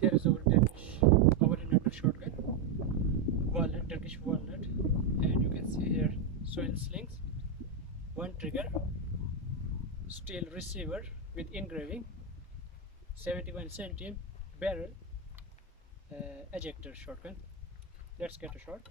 here is our inverter shotgun, walnut, Turkish walnut, and you can see here soil slings, one trigger, steel receiver with engraving, 71 cm barrel, ejector shotgun. Let's get a shot.